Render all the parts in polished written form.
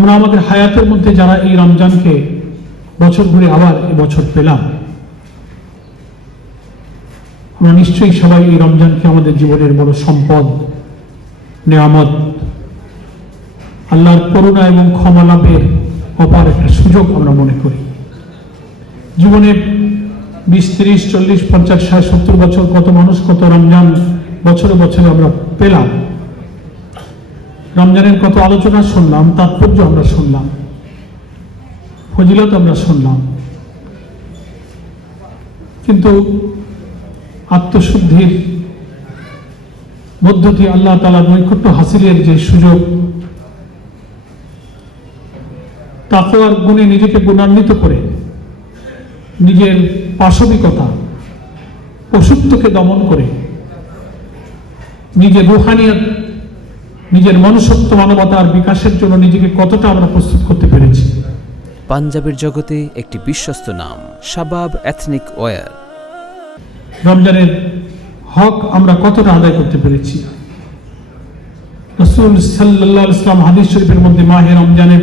আমরা আমাদের হায়াতের মধ্যে যারা এই রমজানকে বছর ঘুরে আবার এবছর পেলাম, আমরা নিশ্চয়ই সবাই এই রমজানকে আমাদের জীবনের বড় সম্পদ, নেয়ামত, আল্লাহর করুণা এবং ক্ষমা লাভের অপার একটা সুযোগ আমরা মনে করি। জীবনে 20, 30, 40, 50, 60, 70 বছর কত মানুষ কত রমজান বছরে বছরে আমরা পেলাম। রমজানের কত আলোচনা শুনলাম, তাৎপর্য আমরা শুনলাম, ফজিলত আমরা শুনলাম, কিন্তু আত্মশুদ্ধির মধ্য দিয়ে আল্লাহ তাআলার নৈকট্য হাসিলের যে সুযোগ, তাকওয়ার গুণে নিজেকে গুণান্বিত করে নিজের পাশবিকতা, পশুত্বকে দমন করে নিজের রুহানিয়ত, নিজের মনুষ্যত্ব, মানবতার বিকাশের জন্য নিজেকে কতটা আমরা প্রস্তুত করতে পেরেছি। পাঞ্জাবের জগতে একটি বিশ্বস্ত নাম শাবাব এথনিক ওয়্যার। রমজানের হক আমরা কতটা আদায় করতে পেরেছি। রাসূল সাল্লাল্লাহু আলাইহি ওয়াসাল্লাম হাদিস শরীফের মধ্যে মাহে রমজানের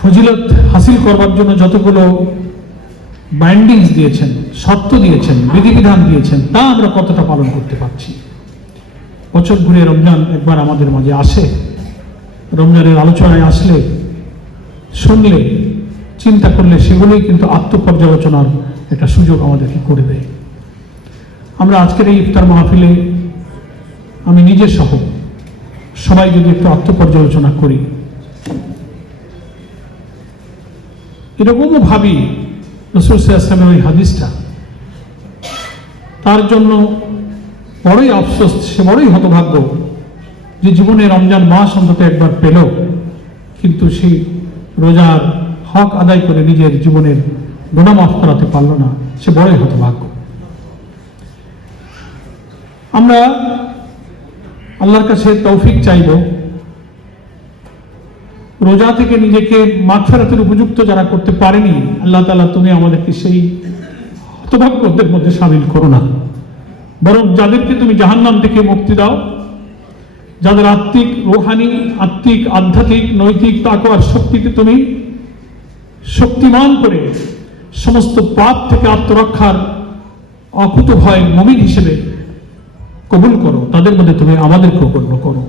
ফজিলত হাসিল করবার জন্য যতগুলো বাইন্ডিংস দিয়েছেন, শর্ত দিয়েছেন, বিধিবিধান দিয়েছেন, তা আমরা কতটা পালন করতে পারছি। বছর ঘুরে রমজান একবার আমাদের মাঝে আসে, রমজানের আলোচনায় আসলে, শুনলে, চিন্তা করলে সেগুলোই কিন্তু আত্মপর্যালোচনার একটা সুযোগ আমাদেরকে করে দেয়। আমরা আজকের এই ইফতার মাহফিলে আমি নিজে সহ সবাই যদি একটু আত্মপর্যালোচনা করি, এরকমও ভাবি রাসূল সাল্লাল্লাহু আলাইহি ওয়াসাল্লামের ওই হাদিসটা, তার জন্য বড়ই আফসোস, সে বড়ই হতভাগ্য যে জীবনে রমজান মাস অন্তত একবার পেল, কিন্তু সেই রোজার হক আদায় করে নিজের জীবনের গুনাহ মাফ করাতে পারল না, সে বড়ই হতভাগ্য। আমরা আল্লাহর কাছে তৌফিক চাইব, রোজা থেকে নিজেকে মাগফিরাতের উপযুক্ত যারা করতে পারেনি, আল্লাহ তাআলা তুমি আমাদেরকে সেই হতভাগ্যদের মধ্যে শামিল করো না, বরং যাদেরকে তুমি জাহান্নাম থেকে মুক্তি দাও, যাদের আত্মিক, রুহানি, আত্মিক, আধ্যাত্মিক, নৈতিক তাকওয়ার শক্তিতে তুমি শক্তিমান করে সমস্ত পাপ থেকে আত্মরক্ষার অকুতভয় মুমিন হিসেবে কবুল করো, তাদের মধ্যে তুমি আমাদেরকেও গণ্য করো।